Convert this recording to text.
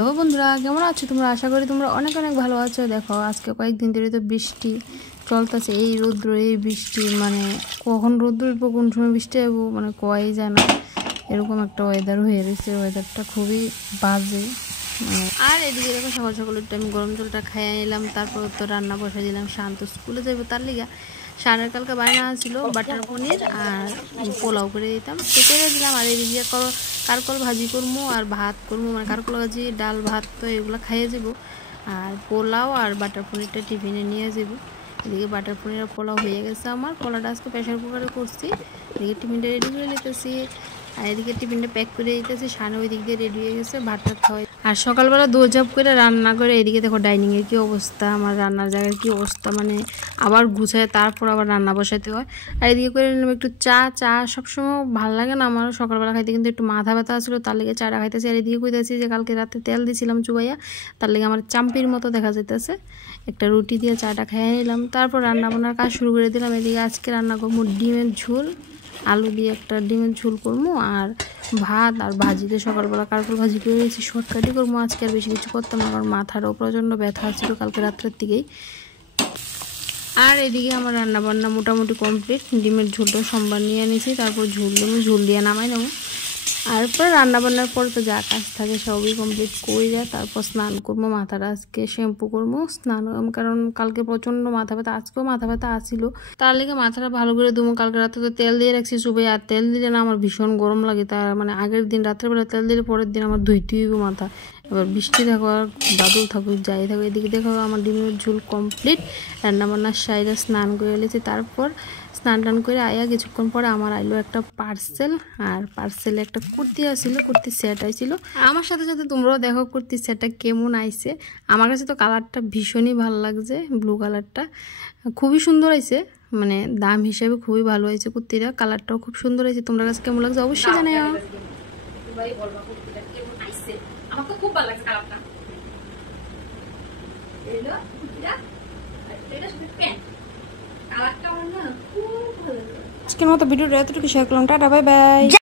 তো বন্ধুরা কেমন আছো তোমরা? আশা করি তোমরা অনেক অনেক ভালো আছো। দেখো আজকে কয়েকদিন ধরে তো বৃষ্টি চলতেছে, এই রৌদ্র এই বৃষ্টি, মানে কখন রৌদ্র উঠবো কোন সময় বৃষ্টি যাবো মানে কয়ই যায় না, এরকম একটা ওয়েদার হয়ে গেছে। ওয়েদারটা খুবই বাজে। আর এদিকে দেখো সকাল সকাল একটু আমি গরম জলটা খাইয়ে নিলাম, তারপর তো রান্না বসাই দিলাম। শান্ত স্কুলে যাইবো তার লিগা শানের কালকে বায়না ছিল বাটার পনির আর পোলাও করে দিতাম, তো করে দিলাম। আর এদিকে কারকল ভাজি করবো আর ভাত করবো, মানে কারকল ভাজি ডাল ভাত তো এগুলো খাইয়ে যাবো। আর পোলাও আর বাটার পনিরটা টিফিনে নিয়ে যাবো। এদিকে বাটার পনির আর পোলাও হয়ে গেছে আমার। পোলাওটা আজকে প্রেশার কুকারে করছি, এদিকে টিফিনটা রেডি করে নিতেছি। আর এদিকে টিফিনটা প্যাক করে দিতেছি। শানে ওই দিক দিয়ে রেডি হয়ে গেছে ভাতটা খাওয়াই। আর সকালবেলা দৌড়ঝাঁপ করে রান্না করে এদিকে দেখো ডাইনিংয়ের কী অবস্থা, আমার রান্নার জায়গার কী অবস্থা, মানে আবার গুছায় তারপর আবার রান্না বসাতে হয়। আর এদিকে করে নিলাম একটু চা সবসময় ভালো লাগে না আমার সকালবেলা খাইতে, কিন্তু একটু মাথা ব্যথা ছিল তার লেগে চাটা খাইতেছি। আর এদিকে কইতেছি যে কালকে রাতে তেল দিয়েছিলাম চুবাইয়া, তার লেগে আমার চাম্পির মতো দেখা যেতেছে। একটা রুটি দিয়ে চাটা খাইয়ে নিলাম, তারপর রান্না বান্নার কাজ শুরু করে দিলাম। এদিকে আজকে রান্না করবো ডিমের ঝোল, আলু দিয়ে একটা ডিমের ঝোল করবো, আর ভাত আর ভাজিতে সকালবেলা কারকল ভাজি করে দিয়েছি, শর্টকাটই করবো আজকে, আর বেশি কিছু করতাম না কারণ মাথারও প্রচণ্ড ব্যথা ছিল কালকে রাত্রের দিকেই। আর এদিকে আমার রান্না বান্না মোটামুটি কমপ্লিট। ডিমের ঝোলটা সোমবার নিয়ে এনেছি, তারপর ঝোল দিয়ে নামাই নেবো। আর পরে রান্নাবান্নার পর তো যা কাজ থাকে সবই কমপ্লিট করে যায়। তারপর স্নান করবো, মাথাটা আজকে শ্যাম্পু করবো, স্নান, কারণ কালকে প্রচণ্ড মাথা ব্যথা, আজকেও মাথা ব্যথা আসছিল, তার লেগে মাথাটা ভালো করে ধুবো। কালকে রাতে তো তেল দিয়ে রাখছি চুবে, আর তেল দিলে না আমার ভীষণ গরম লাগে, তার মানে আগের দিন রাত্রেবেলা তেল দিলে পরের দিন আমার ধুইতে হইব মাথা। এবার বৃষ্টি থাকো আর বাদল থাকুক যাই থাকো। এদিকে দেখো আমার ডিমের ঝোল কমপ্লিট, রান্নাবান্নার সাইডে স্নান করে এলেছি। তারপর স্নান টান করে আয়া কিছুক্ষণ পরে আমার আইলো একটা পার্সেল, আর পার্সেলে একটা কুর্তি আসছিল, কুর্তির সেট আইছিল। আমার সাথে সাথে তোমরাও দেখো কুর্তির সেটটা কেমন আইছে। আমার কাছে তো কালারটা ভীষণই ভালো লাগছে, ব্লু কালারটা খুবই সুন্দর আইছে, মানে দাম হিসেবে খুবই ভালো হয়েছে কুর্তিটা, কালারটাও খুব সুন্দর হয়েছে। তোমরা কাছে কেমন লাগছে অবশ্যই জানাও। আমার তো খুব ভালো লাগছে কালারটা। এলো কুর্তিটা আর এটা সাথে প্যান্ট, কালারটা আমার না খুব ভালো লাগে। আজকের মতো ভিডিওটা এতটুকু শেয়ার করলাম, টাটা বাই বাই।